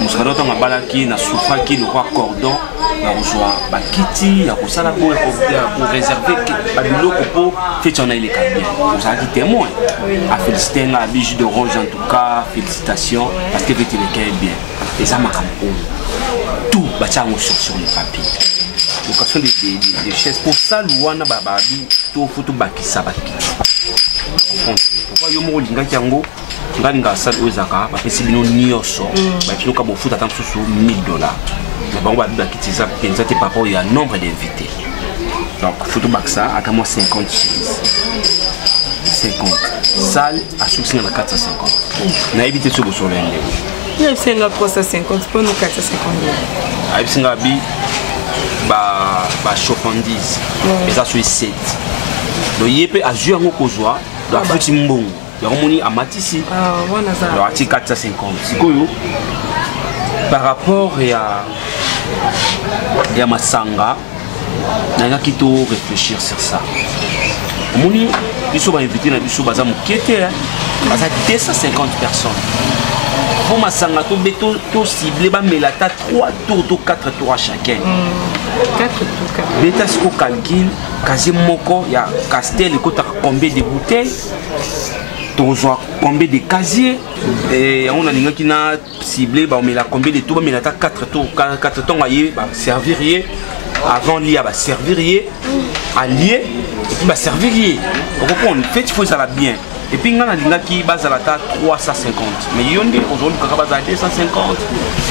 Mouskado on a balaki na soufa qui le roi cordon na reçoit bakiti ya kosala pour réserver ba biloko pour faire on a les cabines. Vous avez témoin. À féliciter la bijou de Ronge en tout cas, félicitations parce que vous êtes bien. Et ça m'a campé. Tout bâtiment sur le papier. Location des chaises pour ça, l'ouana bababi, tout photo bakisa bakiti. Pourquoi yo mo linga kiango, ngalinga sal ozaka, ba pesi bino nyoso, ba kilo ka bo foot attendre sur $1000. Na bango ba bakiti ça penza te papa il y a nombre d'invités. Donc photo bakisa à moi 50 chaises. 50. Salle à succès na 450. Na éviter ce beau soleil. Il y a 350 pour nous 450. Avec Singabi, bah chopandise, mais ça sur 7. Donc il peut ajouter un kozwa, la petit mbongo. Donc on a matisi. Ah voilà ça. Donc à 450. C'est quoi par rapport à Masanga, on a qui doit réfléchir sur ça. On ils sont invités dans biso bazam kete, baza 250 personnes. Pour Masanga to beto to ciblé ba melata 3 tours to 4 tours à chacun. 4 tours. Beta ce qu'on calcule, quasi moko ya castel ko ta combien de bouteilles, tozoa combien de casiers et on a linga qui na ciblé ba mela combien de tours ba melata 4 tours ba servirier avant l'IA ba servirier allié et puis ba servirier. On comprend, fait il faut ça va bien. Et puis, on a qui base à la table 350. Mais il y a aujourd'hui qui base à 250.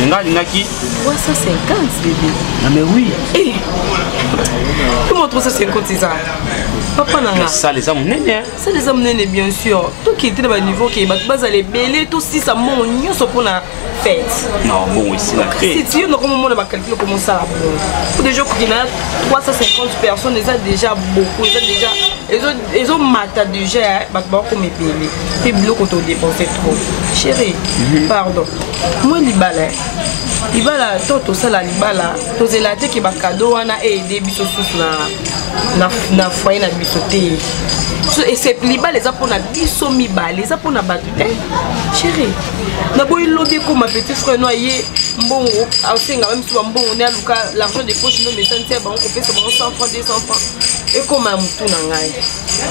Il y a qui 350 bébé. Non mais oui. Eh. Comment 350 c'est ça? Papa n'a ça les hommes nénés. Ça les hommes nénés bien sûr. Tout qui était dans le niveau qui est base à les belés, tout si ça monte, nous sommes pour la fête. Non bon ici la fête. Si tu comment on va calculer comment ça va. Pour des gens qui ont 350 personnes, déjà beaucoup, ils ont maté déjà, comme les belés. Et bloc quand on dépensait trop. Chérie, pardon. Moi libala toto sala libala tozela te ke ba cadeau wana aider biso sous na foyer na biso te. Et c'est libala les pour na biso mibale, les pour na batu te. Chérie, na boy lobby comme ma petite frère noyé mbongo asenga même si mbongo on a l'argent de poche no message ba on fait ça 100 francs 200 francs et comme un mouton na ngai.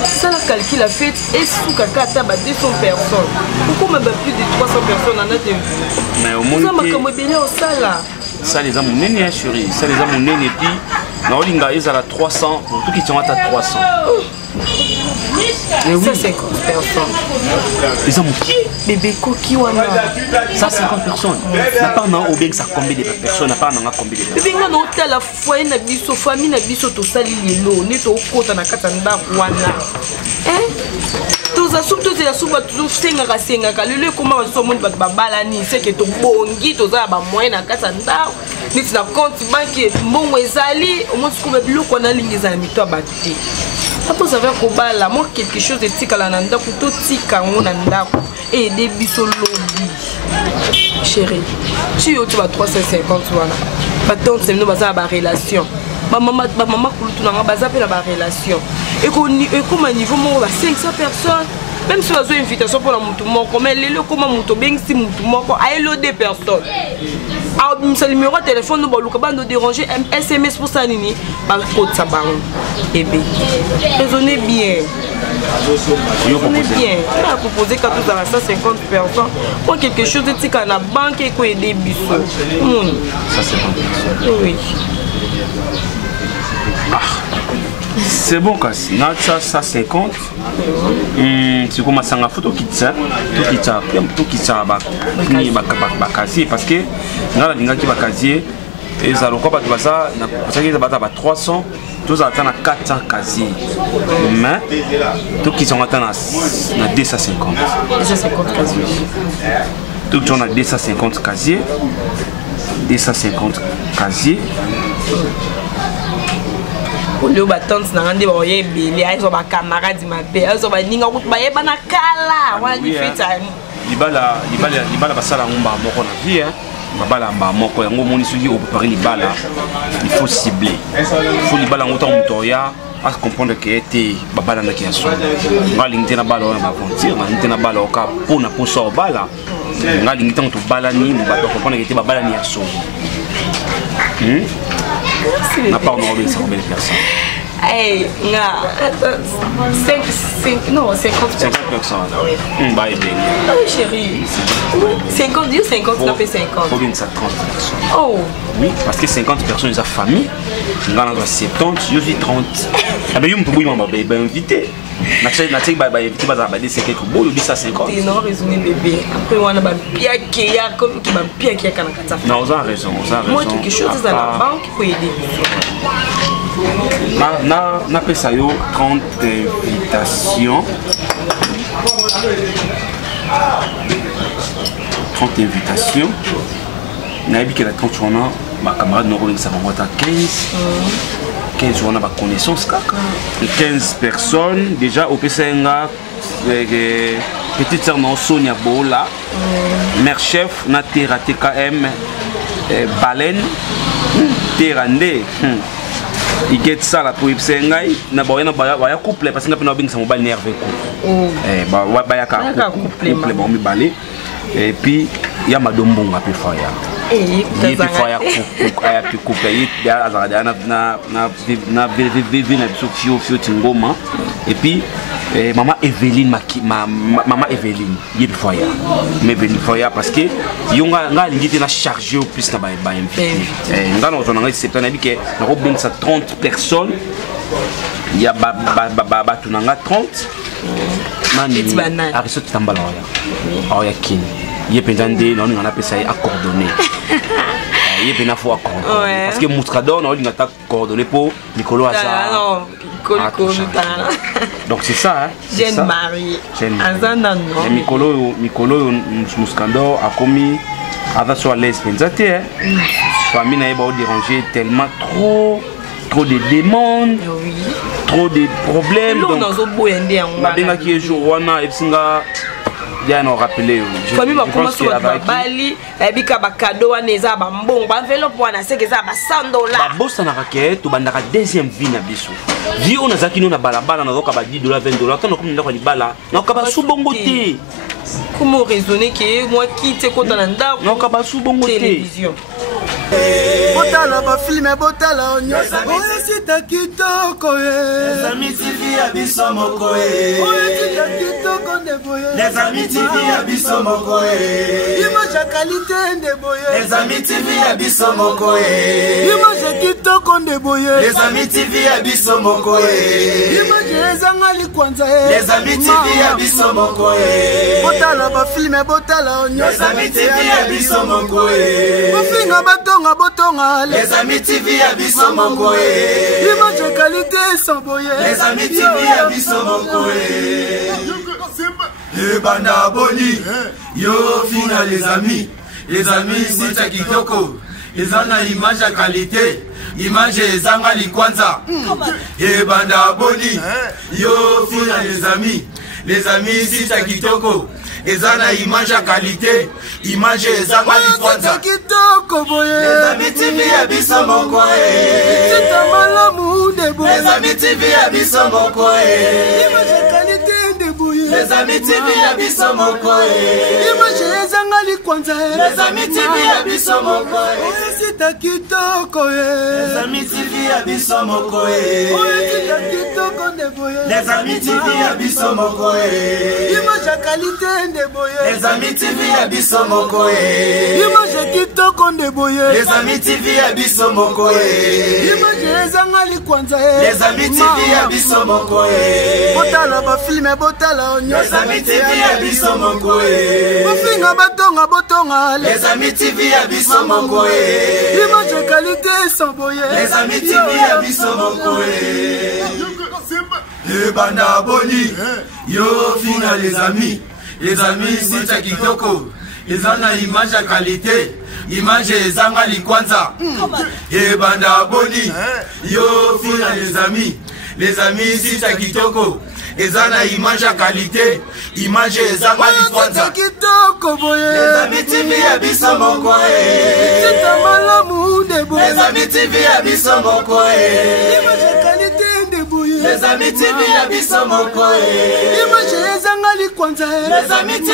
Ça la calcul a fait et sous kaka ta ba 200 personnes. Pourquoi même plus de 300 personnes en a te. Mais au moins ça m'a comme belé au sala. Ça les hommes néné chérie, ça les hommes néné et puis na olinga ils à 300 pour tout qui sont à 300. Ça 50 personnes. Les hommes qui bébé coquille wana. Ça 50 personnes. Na pas na obeng ça combien de personnes, na pas na combien de personnes. Bébé nga na hôtel la foyer na biso famille na biso to sali lelo, ne to kota na katanda wana. Toza soupe toza soupe to senga ka lelo comment so monde ba balani, c'est que to bongi toza ba moyen na katanda. Niti na compte banque mbongo ezali, au moins ko ba biloko na lingi za mito abati. Après ça va kobala moi quelque chose de tikala na ndako to tika ngona ndako et des biso lobby. Chérie, tu vas 350 wana. Ba tante c'est nous baza ba relation. Ba maman kulutu na baza pe la ba relation. Et comme à niveau mo ba 500 personnes. Même si on a une invitation pour la moutou moko, mais le comment moutou beng si moutou moko, aïe l'eau des personnes. abimisa numéro de téléphone no baluka bando déranger SMS pour ça nini ba code ça ba bébé raisonnez bien. Raisonnez bien. On a proposé quand tout à 150 personnes pour quelque chose de tika na banque et ko aider biso. Ça c'est bon. Oui. C'est bon, Kassi. Ça 50. C'est comme ça, il faut tout quitter ça. Tout quitter ça, casier. Parce que, dans la qui va casier, et ça, le corps va ça, il va 300, tout ça attend à 400 casiers. Mais, tout qui sont attend à 250. 250 casiers. Tout qui sont à 250 casiers. 250 casiers. Le bâton na ngande ba yebele ayi so ba camarade mabe ayi so ba ninga ko ba yeba na kala wa ni fita libala basala ngomba moko na vie babala mba moko yango moni soki au préparer libala il faut cibler il faut libala ngota mutoya à comprendre que était babala na kiaso ngali ngena bala na frontière na ngena bala oka pona poso bala ngali ngita to bala ni mba comprendre que était babala ni aso. Na part non ça combien de personnes? Eh, non, 50 personnes. Bah, oui, chérie. 50, Dieu 50, ça fait 50. Combien de ça? 30 personnes. Oh. Oui, parce que 50 personnes, ils ont famille. Nous avons 70, je suis 30. Ah ben, je vais inviter. Je vais inviter, c'est quelque chose, je 50. Tu n'as raison, bébé. Après, on a bien qui a comme qui va bien qui a non, vous avez raison, vous avez raison. Moi, quelque chose à la banque pour aider. Na pesa yo 30 invitations. 30 invitations. Na que la 30 jours ma camarade Noro ça va à 15 jours na ba connaissance kaka. 15 personnes déjà au PCNA petite sœur non Sonia Bola. Mère chef na Terra TKM Baleine Terrandé. Il get ça la pour Ipsengai na ba ya couple parce que na bing ça mobile nerveux ko ba ya couple ba mi balé et puis ya madombonga pe faya et puis faya aya pe couple ya azada na fio tingoma et puis maman Evelyne maman Evelyne yé faya mais Evelyne faya parce que yonga nga lingi na chargé au plus na ba invité nga no zona nga septembre na bike na robin ça 30 personnes il y a tunanga 30 mani ariso tambala ya kin yé pendande na on a appelé ça coordonné yé pena faut coordonner parce que Moutrador na on a coordonné pour Nicolo Azar donc c'est ça hein jeune marié azanda non Nicolo Muscandor a commis avec sur l'aise pensate famille n'a pas dérangé tellement trop de demandes trop de problèmes donc la benga qui est jour wana epsinga bien nous rappeler famille va commencer à bali ebika ba cadeau wana eza ba mbongo ba enveloppe wana c'est que ça ba $100 ba bossa na raquette to bandaka deuxième vie na biso vie on a zaki no na balabala na zoka ba $10 $20 tant comme ndako libala na ka ba subongo te comment raisonner que moi qui te kota na ndako na ka ba subongo te télévision botala bafilme botala onyosa oyesita kitoko les amis TV ya biso moko oyesita kitoko ndeboye les amis TV ya biso moko image ya qualité ndeboye les amis TV ya biso moko image ya kitoko ndeboye les amis TV ya biso moko image ezanga likwanza les amis TV ya biso moko botala bafilme botala onyosa les amis TV ya biso moko bofinga batonga botonga les amis TV ya biso moko image ya qualité sans boye les amis TV ya biso moko banda boli yo fina les amis sita kitoko ezana image ya qualité image ezanga likwanza banda boli yo fina les amis sita kitoko ezana image ya qualité image ezanga likwanza kitoko boye les amis TV ya biso moko tita malamu ndeboye les amis TV ya biso moko image ya qualité ndeboye Les amis TV ya biso moko Image ezanga likwanza Les amis TV ya biso moko Sita kitoko Les amis TV ya biso moko Sita kitoko ndeboye Les amis TV ya biso moko Image ya qualité ndeboye Les amis TV ya biso moko Image kitoko ndeboye Les amis TV ya biso moko Image ezanga likwanza Les amis TV ya biso moko Botala ba filme botala onyo Les amis TV ya biso moko Bofinga batonga botonga Les amis TV ya biso moko Image qualité sans boye Les amis TV ya biso moko Le banda boni Yo fina les amis c'est à kitoko Ils ont une image à qualité Image ezanga likwanza Et banda boni Yo fina les amis c'est à kitoko Ils ont une image à qualité Image ezanga likwanza Les amis TV ya biso moko Les amis TV ya biso moko Image qualité ndeboye Les amis TV ya biso moko Image ezanga likwanza Les amis